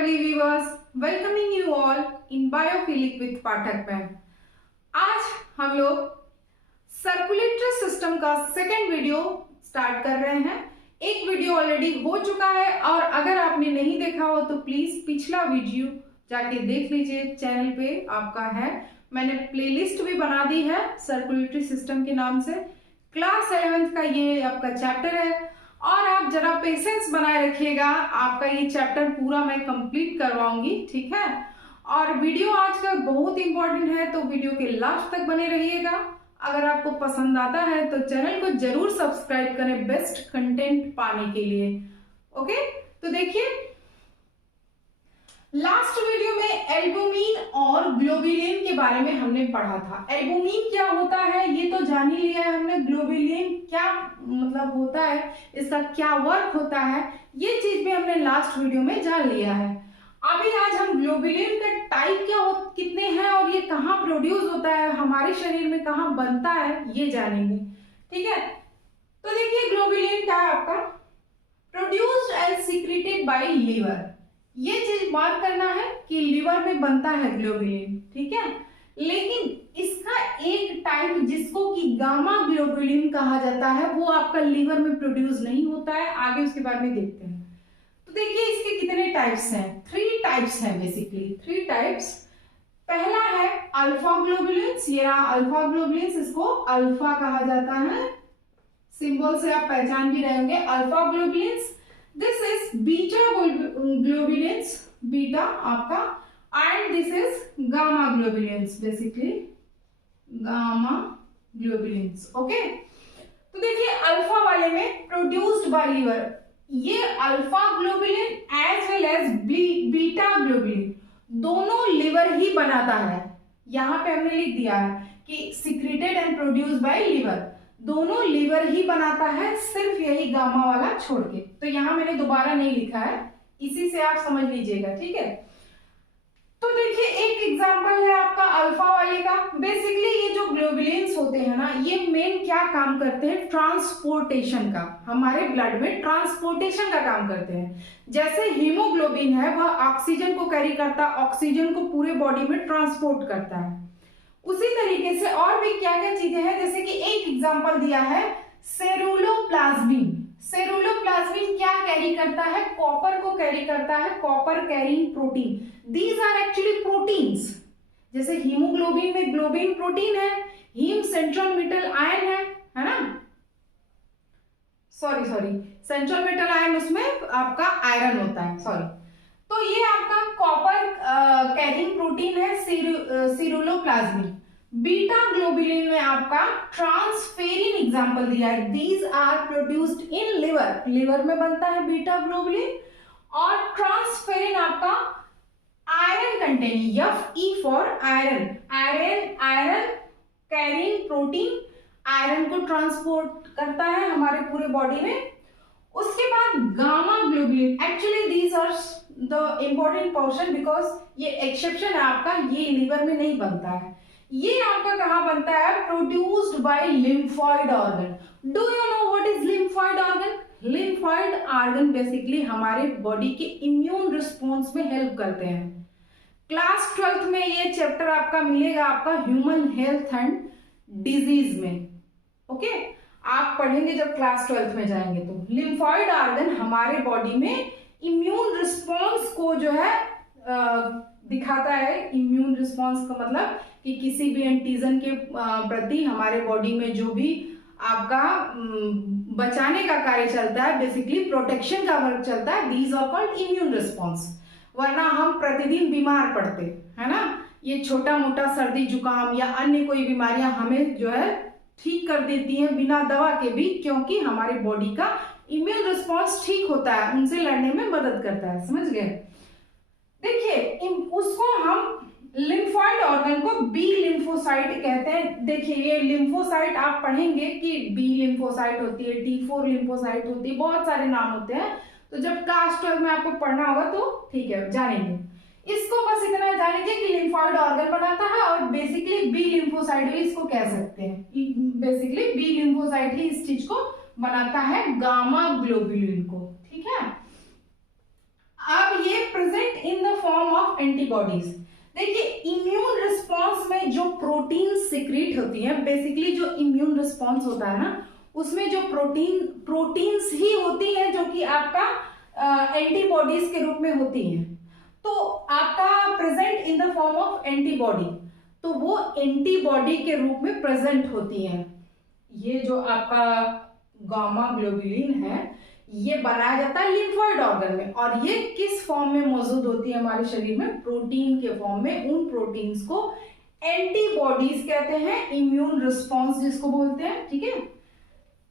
lovely viewers, welcoming you all in Biophilic with Pathak ma'am. आज हम लोग circulatory system का सेकेंड वीडियो स्टार्ट कर रहे हैं। एक वीडियो ऑलरेडी हो चुका है और अगर आपने नहीं देखा हो तो प्लीज पिछला वीडियो जाके देख लीजिए, चैनल पे आपका है। मैंने प्लेलिस्ट भी बना दी है सर्कुलेटरी सिस्टम के नाम से। क्लास 11th का ये आपका चैप्टर है और आप जरा पेशेंस बनाए रखिएगा, आपका ये चैप्टर पूरा मैं कंप्लीट करवाऊंगी, ठीक है। और वीडियो आज का बहुत इंपॉर्टेंट है तो वीडियो के लास्ट तक बने रहिएगा। अगर आपको पसंद आता है तो चैनल को जरूर सब्सक्राइब करें बेस्ट कंटेंट पाने के लिए। ओके, तो देखिए लास्ट वीडियो में एल्बुमिन और ग्लोबुलिन के बारे में हमने पढ़ा था। एल्बुमिन क्या होता है ये तो जान ही लिया है हमने। ग्लोबुलिन क्या मतलब होता है, इसका क्या वर्क होता है, ये चीज भी हमने लास्ट वीडियो में जान लिया है। अभी आज हम ग्लोबुलिन का टाइप कितने हैं और ये कहाँ प्रोड्यूस होता है, हमारे शरीर में कहाँ बनता है, ये जानेंगे, ठीक है। तो देखिए ग्लोबुलिन क्या है आपका, produced and secreted by liver. ये चीज मार्क करना है कि लीवर में बनता है ग्लोबुलिन, ठीक है। लेकिन इसका एक टाइप जिसको कि गामा ग्लोबुलिन कहा जाता है वो आपका लीवर में प्रोड्यूस नहीं होता है। आगे उसके बारे में देखते हैं। तो देखिए इसके कितने टाइप्स हैं, 3 टाइप्स हैं बेसिकली, 3 टाइप्स। पहला है अल्फा ग्लोबुलिन्स। ये अल्फा ग्लोबुलिन्स, इसको अल्फा कहा जाता है, सिंबल से आप पहचान भी रहे होंगे alpha globulins. This is beta globulins, beta आपका, and this is gamma globulins, basically gamma globulins, okay। तो देखिए अल्फा वाले में प्रोड्यूस्ड बाय लीवर, ये alpha globulin as well as beta globulin दोनों लीवर ही बनाता है। यहाँ पे हमने लिख दिया है कि secreted and produced by liver, दोनों लीवर ही बनाता है, सिर्फ यही गामा वाला छोड़ के। तो यहां मैंने दोबारा नहीं लिखा है, इसी से आप समझ लीजिएगा, ठीक है। तो देखिए एक एग्जांपल है आपका अल्फा वाले का। बेसिकली ये जो ग्लोबुलिन्स होते हैं ना, ये मेन क्या काम करते हैं, ट्रांसपोर्टेशन का, हमारे ब्लड में ट्रांसपोर्टेशन का काम करते हैं। जैसे हीमोग्लोबिन है वह ऑक्सीजन को कैरी करता है, ऑक्सीजन को पूरे बॉडी में ट्रांसपोर्ट करता है। उसी तरीके से और भी क्या क्या चीजें हैं, जैसे कि एक एग्जांपल दिया है सेरुलोप्लाज्मिन। सेरुलोप्लाज्मिन क्या कैरी करता है, कॉपर को कैरी करता है, copper carrying protein. These are actually proteins. जैसे हीमोग्लोबिन में ग्लोबिन प्रोटीन है, हीम सेंट्रल मेटल आयन है ना, सॉरी सेंट्रल मेटल आयन उसमें आपका आयरन होता है, सॉरी। तो ये आपका कॉपर कैरिंग प्रोटीन है सेरुलोप्लाज्मिन। बीटा ग्लोबुलिन में आपका ट्रांसफेरिन एग्जांपल दिया है। These are produced in liver, liver में बनता है बीटा ग्लोबुलिन। और ट्रांसफेरिन आपका iron containing, Fe for iron, iron carrying protein, iron को ट्रांसपोर्ट करता है हमारे पूरे बॉडी में। उसके बाद gamma globulin, actually these are the important portion because ये एक्सेप्शन है आपका, ये लिवर में नहीं बनता है। ये आपका कहाँ बनता है, produced by lymphoid organ. Do you know what is lymphoid organ? Lymphoid organ basically हमारे बॉडी के इम्यून रिस्पॉन्स में हेल्प करते हैं। क्लास 12th में ये चैप्टर आपका मिलेगा, आपका ह्यूमन हेल्थ एंड डिजीज में, ओके। आप पढ़ेंगे जब क्लास 12th में जाएंगे तो। लिम्फॉइड ऑर्गन हमारे बॉडी में इम्यून रिस्पॉन्स को जो है दिखाता है। इम्यून रिस्पॉन्स का मतलब कि किसी भी एंटीजन के प्रति हमारे बॉडी में जो भी आपका बचाने का कार्य चलता है, बेसिकली प्रोटेक्शन का वर्क चलता है, these are called immune response. वरना हम प्रतिदिन बीमार पड़ते है ना, ये छोटा मोटा सर्दी जुकाम या अन्य कोई बीमारियां हमें जो है ठीक कर देती हैं बिना दवा के भी, क्योंकि हमारे बॉडी का इम्यून रिस्पॉन्स ठीक होता है, उनसे लड़ने में मदद करता है, समझ गए। देखिए उसको हम लिम्फॉइड ऑर्गन को बी लिम्फोसाइट कहते हैं। देखिए ये लिम्फोसाइट आप पढ़ेंगे कि बी लिम्फोसाइट होती है, T4 लिम्फोसाइट होती है, बहुत सारे नाम होते हैं। तो जब क्लास 12 में आपको पढ़ना होगा तो ठीक है जानेंगे। इसको बस इतना जान लीजिए कि लिम्फॉइड ऑर्गन बनाता है और बेसिकली बी लिम्फोसाइट भी इसको कह सकते हैं। बेसिकली बी लिम्फोसाइट ही इस चीज को बनाता है, गामा ग्लोबुलिन को, ठीक है। अब ये present in the form of antibodies. देखिए इम्यून रिस्पॉन्स में जो प्रोटीन सिक्रीट होती है, बेसिकली जो इम्यून रिस्पॉन्स होता है ना, उसमें जो प्रोटीन्स ही होती हैं जो कि आपका एंटीबॉडीज के रूप में होती हैं। तो आपका present in the form of antibody, तो वो एंटीबॉडी के रूप में प्रेजेंट होती हैं। ये जो आपका गामा ग्लोबुलिन है ये बनाया जाता है लिम्फोइड ऑर्गन में, और ये किस फॉर्म में मौजूद होती है हमारे शरीर में? प्रोटीन के फॉर्म में। उन प्रोटीन्स को एंटीबॉडीज कहते हैं, इम्यून रिस्पॉन्स जिसको बोलते हैं, ठीक है।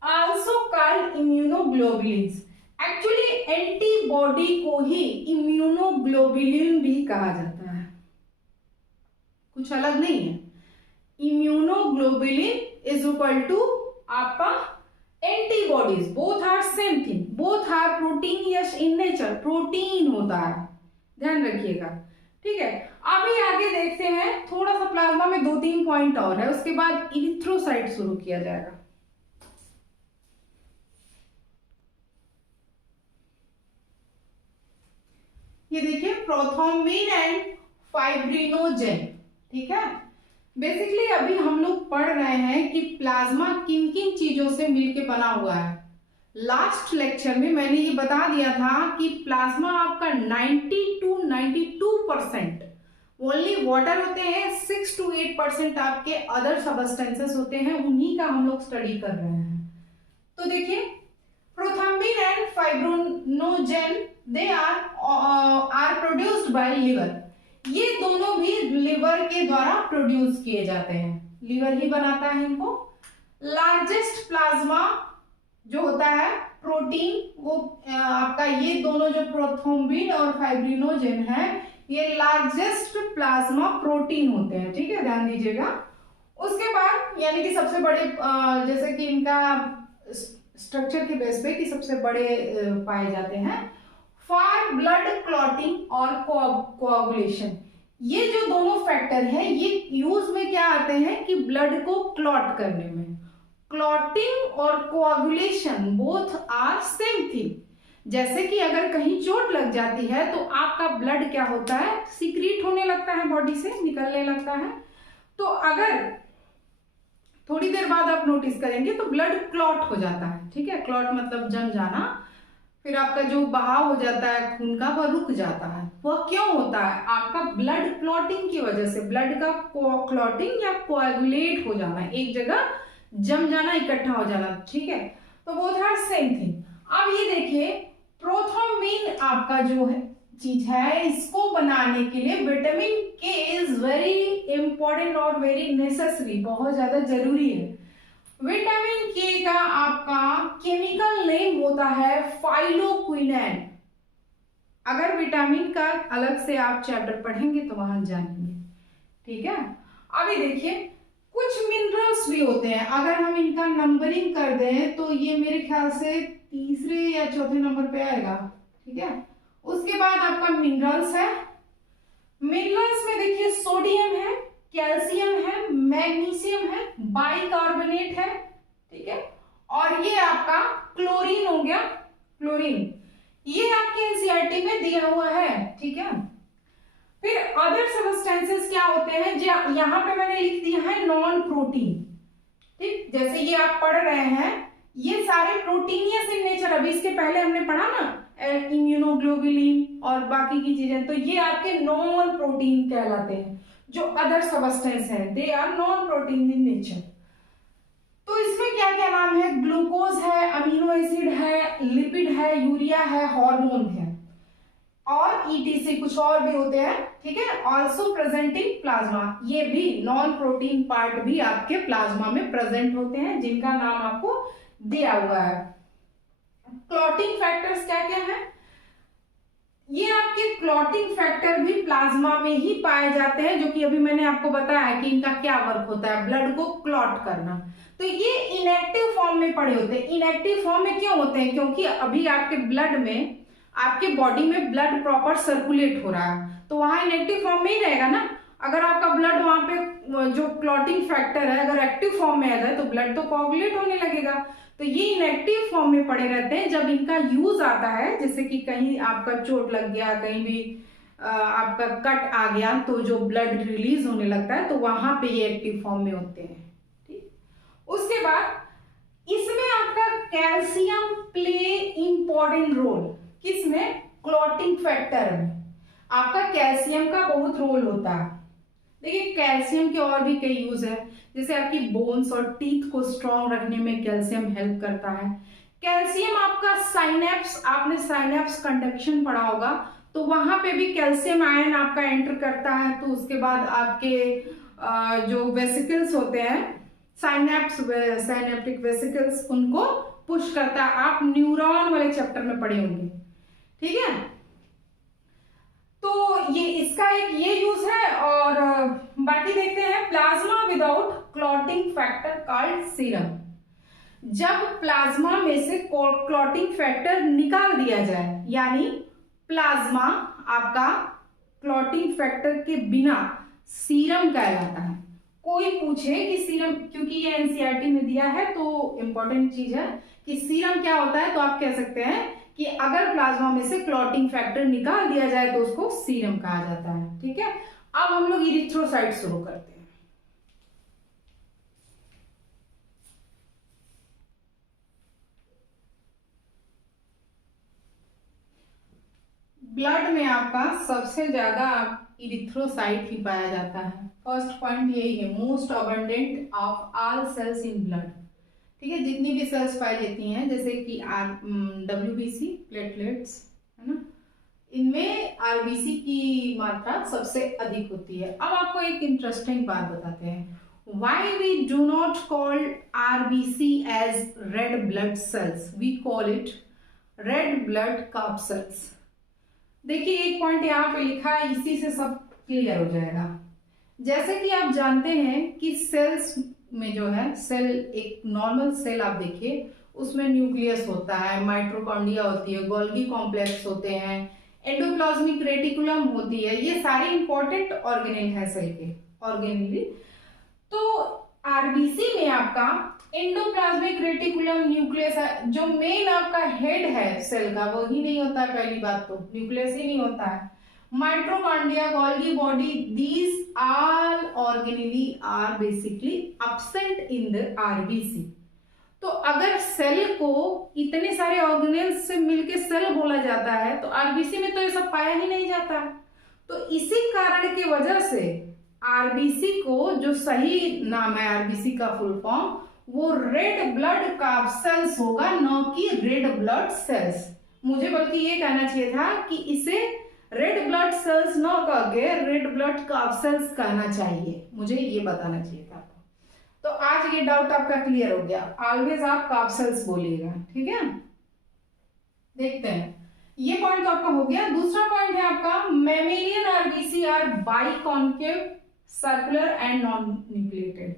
Also called immunoglobulins. Actually antibody को ही इम्यूनोग्लोबुलिन भी कहा जाता है, कुछ अलग नहीं है। इम्यूनोग्लोबुलिन इज इक्वल टू आपका antibodies, both are same thing, both are protein, yes in nature protein होता है, ध्यान रखिएगा, ठीक है। अभी आगे देखते हैं, थोड़ा सा प्लाज्मा में 2-3 पॉइंट और है, उसके बाद इरिथ्रोसाइट शुरू किया जाएगा। ये देखिए प्रोथ्रोम्बिन एंड फाइब्रिनोजेन, ठीक है। बेसिकली अभी हम लोग पढ़ रहे हैं कि प्लाज्मा किन किन चीजों से मिलके बना हुआ है। लास्ट लेक्चर में मैंने ये बता दिया था कि प्लाज्मा आपका 90 to 92% ओनली वाटर होते हैं, 6 to 8% आपके अदर सबस्टेंसेस होते हैं, उन्हीं का हम लोग स्टडी कर रहे हैं। तो देखिए prothrombin and fibrinogen they are produced by liver. ये दोनों भी लिवर के द्वारा प्रोड्यूस किए जाते हैं, लिवर ही बनाता है इनको। लार्जेस्ट प्लाज्मा जो होता है प्रोटीन, वो आपका ये दोनों जो प्रोथ्रोम्बिन और फाइब्रिनोजेन है, ये लार्जेस्ट प्लाज्मा प्रोटीन होते हैं, ठीक है, ध्यान दीजिएगा। उसके बाद यानी कि सबसे बड़े, जैसे कि इनका स्ट्रक्चर के बेस पे कि सबसे बड़े पाए जाते हैं फॉर ब्लड क्लॉटिंग और कोआगुलेशन। ये जो दोनों फैक्टर हैं ये यूज में क्या आते हैं कि ब्लड को क्लॉट करने में। क्लॉटिंग और coagulation both are same thing. जैसे कि अगर कहीं चोट लग जाती है तो आपका ब्लड क्या होता है, सीक्रेट होने लगता है, बॉडी से निकलने लगता है। तो अगर थोड़ी देर बाद आप नोटिस करेंगे तो ब्लड क्लॉट हो जाता है, ठीक है। क्लॉट मतलब जम जाना, फिर आपका जो बहाव हो जाता है खून का वह रुक जाता है। वह क्यों होता है? आपका ब्लड क्लॉटिंग की वजह से, ब्लड का क्लॉटिंग या कोएगुलेट हो जाना, एक जगह जम जाना, इकट्ठा हो जाना, ठीक है। तो बोथ आर सेम थिंग। अब ये देखिए प्रोथ्रोम्बिन आपका जो है चीज है, इसको बनाने के लिए विटामिन के इज वेरी इंपॉर्टेंट और वेरी नेसेसरी, बहुत ज्यादा जरूरी है। विटामिन के का आपका केमिकल नेम होता है फाइलोक्विनोन। अगर विटामिन का अलग से आप चैप्टर पढ़ेंगे तो वहां जानेंगे, ठीक है। अभी देखिए कुछ मिनरल्स भी होते हैं, अगर हम इनका नंबरिंग कर दें तो ये मेरे ख्याल से तीसरे या चौथे नंबर पे आएगा, ठीक है। उसके बाद आपका मिनरल्स है। मिनरल्स में देखिए सोडियम है, कैल्शियम है, मैग्नीशियम है, बाइकार्बोनेट है, ठीक है। और ये आपका क्लोरीन हो गया, क्लोरीन ये आपके एनसीईआरटी में दिया हुआ है, ठीक है। फिर अदर सबस्टेंसेस क्या होते हैं, जो यहाँ पे मैंने लिख दिया है नॉन प्रोटीन, ठीक। जैसे ये आप पढ़ रहे हैं ये सारे प्रोटीनियस इन नेचर, अभी इसके पहले हमने पढ़ा ना इम्यूनोग्लोबुलिन और बाकी की चीजें, तो ये आपके नॉन प्रोटीन कहलाते हैं। जो अदर सबस्टेंस है they are non protein in nature. तो इसमें क्या क्या नाम है, ग्लूकोज है, अमीनो एसिड है, लिपिड है, यूरिया है, हार्मोन है, और ईटीसी कुछ और भी होते हैं, ठीक है। ऑल्सो प्रेजेंट इन प्लाज्मा, ये भी नॉन प्रोटीन पार्ट भी आपके प्लाज्मा में प्रेजेंट होते हैं, जिनका नाम आपको दिया हुआ है। क्लॉटिंग फैक्टर्स क्या क्या है, ये आपके क्लॉटिंग फैक्टर भी प्लाज्मा में ही पाए जाते हैं, जो कि अभी मैंने आपको बताया कि इनका क्या वर्क होता है, ब्लड को क्लॉट करना। तो ये इनएक्टिव फॉर्म में पड़े होते हैं। इनएक्टिव फॉर्म में क्यों होते हैं, क्योंकि अभी आपके ब्लड में, आपके बॉडी में ब्लड प्रॉपर सर्कुलेट हो रहा है, तो वहां इनएक्टिव फॉर्म में ही रहेगा ना। अगर आपका ब्लड वहां पे जो क्लॉटिंग फैक्टर है अगर एक्टिव फॉर्म में आ जाए तो ब्लड तो कोगुलेट होने लगेगा। तो ये इनएक्टिव फॉर्म में पड़े रहते हैं। जब इनका यूज आता है, जैसे कि कहीं आपका चोट लग गया, कहीं भी आपका कट आ गया, तो जो ब्लड रिलीज होने लगता है, तो वहां पे ये एक्टिव फॉर्म में होते हैं। ठीक, उसके बाद इसमें आपका कैल्शियम प्ले इंपॉर्टेंट रोल। किसमें? क्लॉटिंग फैक्टर में आपका कैल्शियम का बहुत रोल होता है। देखिए कैल्शियम के और भी कई यूज है, जैसे आपकी बोन्स और टीथ को स्ट्रॉन्ग रखने में कैल्शियम हेल्प करता है। कैल्शियम आपका साइनेप्स, आपने साइनेप्स कंडक्शन पढ़ा होगा, तो वहां पे भी कैल्शियम आयन आपका एंटर करता है। तो उसके बाद आपके जो वेसिकल्स होते हैं, साइनेप्टिक वेसिकल्स, उनको पुश करता है। आप न्यूरॉन वाले चैप्टर में पढ़े होंगे। ठीक है, तो ये इसका एक ये यूज है। और बाकी देखते हैं, plasma without clotting factor called serum. जब प्लाज्मा में से क्लॉटिंग फैक्टर निकाल दिया जाए, यानी प्लाज्मा आपका क्लॉटिंग फैक्टर के बिना सीरम कहलाता है। कोई पूछे कि सीरम, क्योंकि ये एनसीईआरटी में दिया है तो इंपॉर्टेंट चीज है कि सीरम क्या होता है, तो आप कह सकते हैं कि अगर प्लाज्मा में से क्लॉटिंग फैक्टर निकाल दिया जाए तो उसको सीरम कहा जाता है। ठीक है, अब हम लोग इरिथ्रोसाइट शुरू करते हैं। ब्लड में आपका सबसे ज्यादा इरिथ्रोसाइट ही पाया जाता है। फर्स्ट पॉइंट यही है, most abundant of all cells in blood. ठीक है, जितनी भी सेल्स पाई जाती हैं, जैसे कि WBC प्लेटलेट्स है ना, इनमें RBC की मात्रा सबसे अधिक होती है। अब आपको एक इंटरेस्टिंग बात बताते हैं, why we do not call RBC as red blood cells, we call it red blood carb cells. देखिए एक पॉइंट यहाँ पे लिखा है, इसी से सब क्लियर हो जाएगा। जैसे कि आप जानते हैं कि सेल्स में जो है, सेल एक नॉर्मल सेल आप देखिए, उसमें न्यूक्लियस होता है, माइटोकॉन्ड्रिया होती है, गोल्गी कॉम्प्लेक्स होते हैं, एंडोप्लाज्मिक रेटिकुलम होती है, ये सारे इंपॉर्टेंट ऑर्गेनेल है सेल के, ऑर्गेनेली। तो आरबीसी में आपका एंडोप्लाज्मिक रेटिकुलम, न्यूक्लियस, जो मेन आपका हेड है सेल का, वो ही नहीं होता है। पहली बात तो न्यूक्लियस ही नहीं होता है। Mitochondria, Golgi body, these all organelle are basically absent in the RBC। तो अगर सेल को इतने सारे ऑर्गेनेल्स से मिलके सेल बोला जाता है, तो आरबीसी में तो ये सब पाया ही नहीं जाता। तो इसी कारण की वजह से आरबीसी को, जो सही नाम है आरबीसी का फुल फॉर्म, वो रेड ब्लड कार्ब सेल्स होगा, न कि रेड ब्लड सेल्स। मुझे बल्कि ये कहना चाहिए था कि इसे रेड ब्लड सेल्स न कह के रेड ब्लड कार्ब सेल्स कहना चाहिए, मुझे ये बताना चाहिए था। तो आज ये डाउट आपका क्लियर हो गया। ऑलवेज आप कार्ब सेल्स बोलिएगा, ठीक है। देखते हैं, ये पॉइंट तो आपका हो गया। दूसरा पॉइंट है आपका, mammalian RBC are biconcave, circular and non nucleated.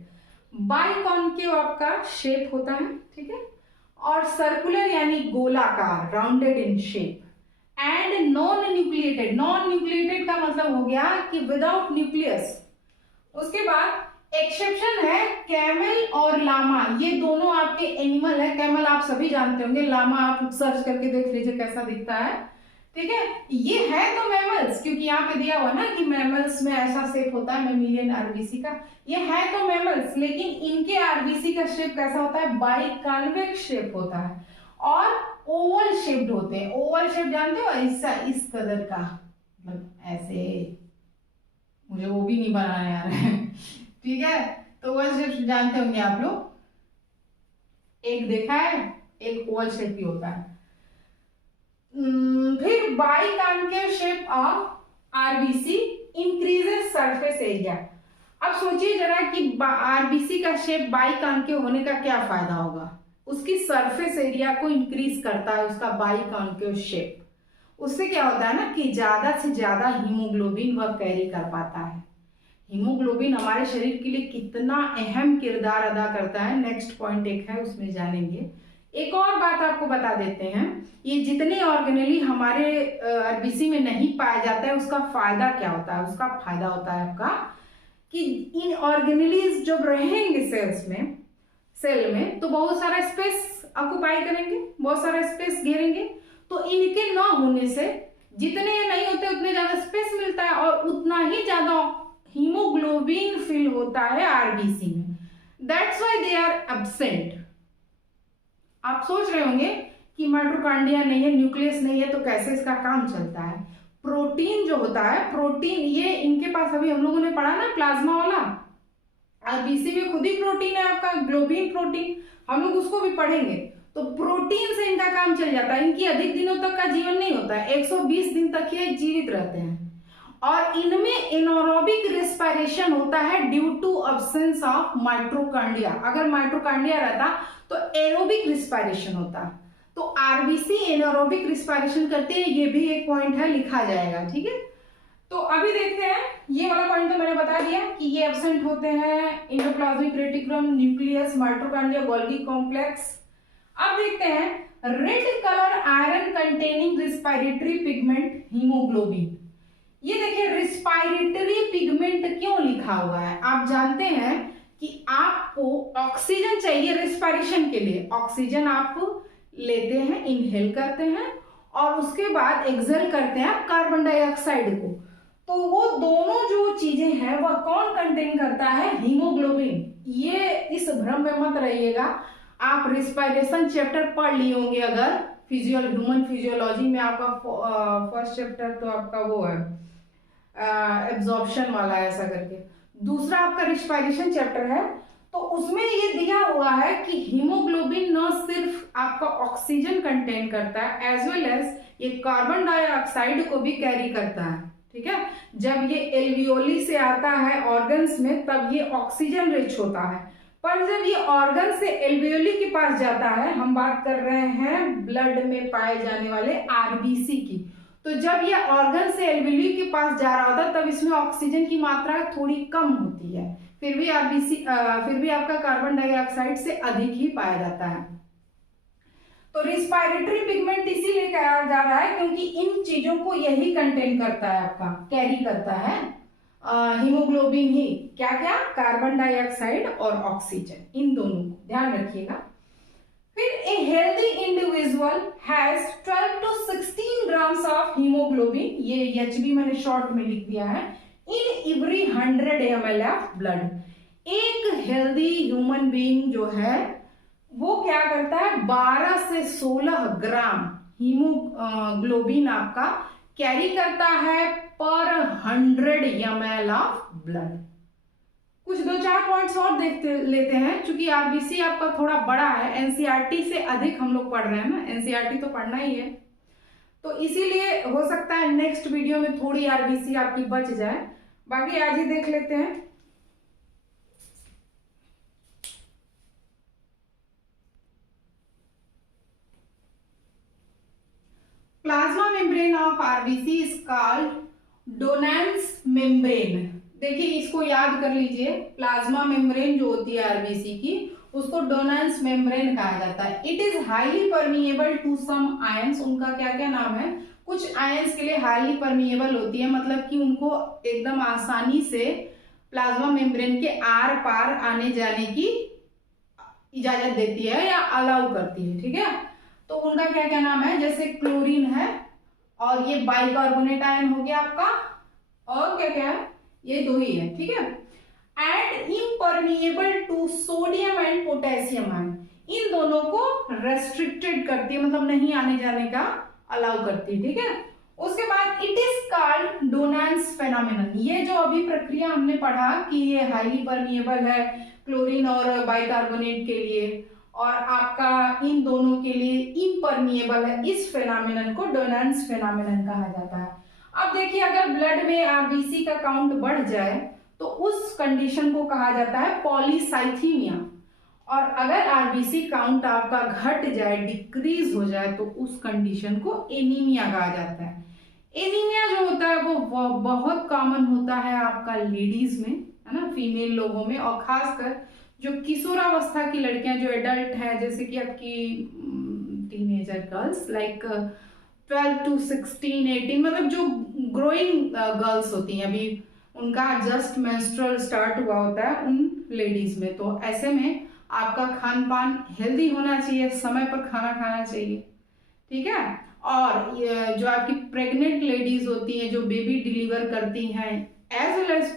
Biconcave आपका शेप होता है, ठीक है, और सर्कुलर यानी गोलाकार, rounded in shape, and non nucleated. Non nucleated का मतलब हो गया कि विदाउट न्यूक्लियस। उसके बाद एक्सेप्शन है कैमल और लामा, ये दोनों आपके एनिमल है। कैमल आप सभी जानते होंगे, लामा आप सर्च करके देख लीजिए कैसा दिखता है, ठीक है। ये है तो मैमल्स, क्योंकि यहाँ पे दिया हुआ ना कि मैमल्स में ऐसा शेप होता है मैमेलियन आरबीसी का। ये है तो मैमल्स, लेकिन इनके आरबीसी का शेप कैसा होता है, बाइकॉन्वेक्स शेप होता है और ओवल शेप्ड होते हैं। ओवल शेप जानते हो, ऐसा इस कदर का, मतलब ऐसे, मुझे वो भी नहीं बनाने आ रहा है, ठीक है। तो ओवल शेप जानते होंगे आप लोग, एक देखा है, एक ओवल शेप ही होता है। फिर biconcave shape of RBC increases surface area. अब सोचिए जरा कि आरबीसी का शेप बाइकॉन्केव होने का क्या फायदा होगा, उसकी सरफेस एरिया को इंक्रीज करता है उसका बाइकॉन्केव शेप। उससे क्या होता है ना कि ज्यादा से ज्यादा हीमोग्लोबिन वह कैरी कर पाता है। हीमोग्लोबिन हमारे शरीर के लिए कितना अहम किरदार अदा करता है, नेक्स्ट पॉइंट एक है उसमें जानेंगे। एक और बात आपको बता देते हैं, ये जितने ऑर्गेनेली हमारे आरबीसी में नहीं पाया जाता है, उसका फायदा क्या होता है। उसका फायदा होता है आपका कि इन ऑर्गेनेलीज जब रहेंगे सेल में, तो बहुत सारा स्पेस ऑक्युपाई करेंगे, बहुत सारा स्पेस घेरेंगे। तो इनके ना होने से जितने ये नहीं होते उतने ज्यादा स्पेस मिलता है और उतना ही ज्यादा हीमोग्लोबिन फिल होता है आरबीसी में। That's why they are absent. आप सोच रहे होंगे कि माइटोकॉन्ड्रिया नहीं है, न्यूक्लियस नहीं है, तो कैसे इसका काम चलता है। प्रोटीन जो होता है, प्रोटीन ये इनके पास अभी हम लोगों ने पढ़ा ना प्लाज्मा वाला, आरबीसी में खुद ही प्रोटीन है आपका, ग्लोबिन प्रोटीन, हम लोग उसको भी पढ़ेंगे। तो प्रोटीन से इनका काम चल जाता है। इनकी अधिक दिनों तक का जीवन नहीं होता है, 120 दिन तक ये जीवित रहते हैं। और इनमें एनारोबिक रेस्पिरेशन होता है due to absence of mitochondria. अगर माइटोकॉन्ड्रिया रहता तो एरोबिक रेस्पिरेशन होता। तो आरबीसी एनारोबिक रेस्पिरेशन करते हैं, ये भी एक पॉइंट है, लिखा जाएगा, ठीक है। तो अभी देखते हैं, ये वाला पॉइंट तो मैंने बता दिया कि ये एब्सेंट होते हैं, endoplasmic reticulum, nucleus, mitochondria, Golgi complex. अब देखते हैं red colour iron containing respiratory pigment haemoglobin. ये देखिए रिस्पायरेटरी पिगमेंट क्यों लिखा हुआ है। आप जानते हैं कि आपको ऑक्सीजन चाहिए रिस्पायरेशन के लिए, ऑक्सीजन आप लेते हैं, इनहेल करते हैं और उसके बाद एक्सहेल करते हैं कार्बन डाइऑक्साइड को। तो वो दोनों जो चीजें हैं वह कौन कंटेन करता है, हीमोग्लोबिन। ये इस भ्रम में मत रहिएगा, आप रिस्पायरेशन चैप्टर पढ़ लिए होंगे अगर ह्यूमन फिजियोलॉजी में, आपका फर्स्ट चैप्टर तो आपका वो है एब्जॉर्प्शन वाला ऐसा करके, दूसरा आपका रिस्पायरेशन चैप्टर है। तो उसमें ये दिया हुआ है कि हीमोग्लोबिन न सिर्फ आपका ऑक्सीजन कंटेन करता है एज वेल एज ये कार्बन डाइऑक्साइड को भी कैरी करता है, ठीक है। जब ये एल्वियोली से आता है ऑर्गन्स में तब ये ऑक्सीजन रिच होता है, पर जब ये ऑर्गन से एल्वियोली के पास जाता है, हम बात कर रहे हैं ब्लड में पाए जाने वाले आरबीसी की, तो जब ये ऑर्गन से एल्वियोली के पास जा रहा होता है तब इसमें ऑक्सीजन की मात्रा थोड़ी कम होती है, फिर भी आपका कार्बन डाइऑक्साइड से अधिक ही पाया जाता है। तो रिस्पायरेटरी पिगमेंट इसीलिए कहा जा रहा है क्योंकि इन चीजों को यही कंटेन करता है, आपका कैरी करता है हीमोग्लोबिन ही, क्या क्या, कार्बन डाइऑक्साइड और ऑक्सीजन, इन दोनों को ध्यान रखिएगा। फिर a healthy individual has 12 to 16 grams of haemoglobin, ये एचबी मैंने शॉर्ट में लिख दिया है, in every 100 ml of blood. एक हेल्दी ह्यूमन बीइंग जो है वो क्या करता है, 12 से 16 ग्राम हीमोग्लोबिन आपका कैरी करता है पर 100 ml ऑफ ब्लड। कुछ दो चार पॉइंट्स और देखते लेते हैं, क्योंकि आरबीसी आपका थोड़ा बड़ा है, एनसीईआरटी से अधिक हम लोग पढ़ रहे हैं ना, एनसीईआरटी तो पढ़ना ही है, तो इसीलिए हो सकता है नेक्स्ट वीडियो में थोड़ी आरबीसी आपकी बच जाए, बाकी आज ही देख लेते हैं। Plasma membrane of RBC is called Donnan's membrane. देखिए इसको याद कर लीजिए, प्लाज्मा मेम्ब्रेन जो होती है आरबीसी की उसको डोनांस मेम्ब्रेन कहा जाता है। It is highly permeable to some ions, उनका क्या क्या नाम है, कुछ आयंस के लिए हाईली परमिएबल होती है, मतलब कि उनको एकदम आसानी से प्लाज्मा मेम्ब्रेन के आर पार आने जाने की इजाजत देती है या अलाउ करती है, ठीक है। तो उनका क्या क्या नाम है, जैसे क्लोरीन है और ये बाइकार्बोनेट आयन हो गया आपका, और क्या क्या है, ये दो ही है, ठीक है। And impermeable to sodium and potassium ion, इन दोनों को रेस्ट्रिक्टेड करती है, मतलब नहीं आने जाने का अलाउ करती है, ठीक है। उसके बाद इट इज कॉल्ड डोनांस फेनोमेनन, ये जो अभी प्रक्रिया हमने पढ़ा कि ये हाईली परमिएबल है क्लोरीन और बाइकार्बोनेट के लिए, और आपका इन दोनों के लिए इम्परमिएबल है, इस फेनोमेनन को डोनांस फेनोमेनन कहा जाता है। अब देखिए अगर ब्लड में आरबीसी का काउंट बढ़ जाए तो उस कंडीशन को कहा जाता है पॉलीसाइथीमिया, और अगर आरबीसी काउंट आपका घट जाए, डिक्रीज हो जाए, तो उस कंडीशन को एनीमिया कहा जाता है। एनीमिया जो होता है वो बहुत कॉमन होता है आपका लेडीज में, है ना, फीमेल लोगों में, और खासकर जो किशोरावस्था की लड़कियां जो एडल्ट हैं, जैसे कि आपकी टीनेजर गर्ल्स लाइक 12 to 16, 18, मतलब जो ग्रोइंग गर्ल्स होती हैं, अभी उनका जस्ट मेंस्ट्रुअल स्टार्ट हुआ होता है उन लेडीज में, तो ऐसे में आपका खान पान हेल्दी होना चाहिए, समय पर खाना खाना चाहिए, ठीक है। और जो आपकी प्रेग्नेंट लेडीज होती हैं, जो बेबी डिलीवर करती हैं, as well as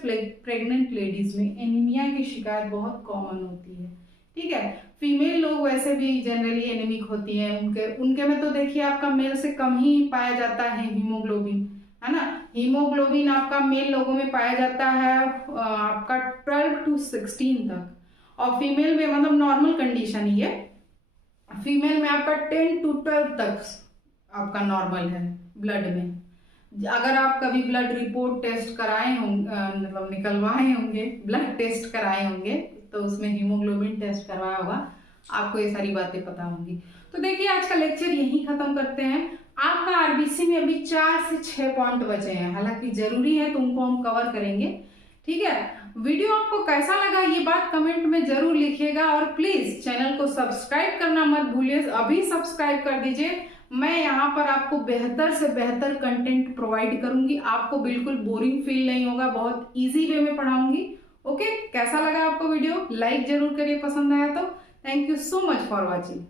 pregnant ladies में एनीमिया की शिकायत बहुत कॉमन होती है, ठीक है। फीमेल लोग वैसे भी जनरली एनीमिक होती हैं, उनके में तो देखिए आपका मेल से कम ही पाया जाता है हीमोग्लोबिन, है ना। हीमोग्लोबिन आपका मेल लोगों में पाया जाता है आपका 12 to 16 तक, और फीमेल में मतलब नॉर्मल कंडीशन ही है, फीमेल में आपका 10 to 12 तक आपका नॉर्मल है ब्लड में। अगर आप कभी ब्लड रिपोर्ट टेस्ट कराए होंगे, मतलब निकलवाए होंगे, ब्लड टेस्ट कराए होंगे, तो उसमें हीमोग्लोबिन टेस्ट करवाया होगा, आपको ये सारी बातें पता होंगी। तो देखिए आज का लेक्चर यहीं खत्म करते हैं। आपका आरबीसी में अभी 4 से 6 पॉइंट बचे हैं, हालांकि जरूरी है तो उनको हम कवर करेंगे, ठीक है। वीडियो आपको कैसा लगा ये बात कमेंट में जरूर लिखिएगा, और प्लीज चैनल को सब्सक्राइब करना मत भूलिए, अभी सब्सक्राइब कर दीजिए। मैं यहाँ पर आपको बेहतर से बेहतर कंटेंट प्रोवाइड करूंगी, आपको बिल्कुल बोरिंग फील नहीं होगा, बहुत इजी वे में पढ़ाऊंगी। ओके, कैसा लगा आपको वीडियो? लाइक जरूर करिए पसंद आया तो। Thank you so much for watching.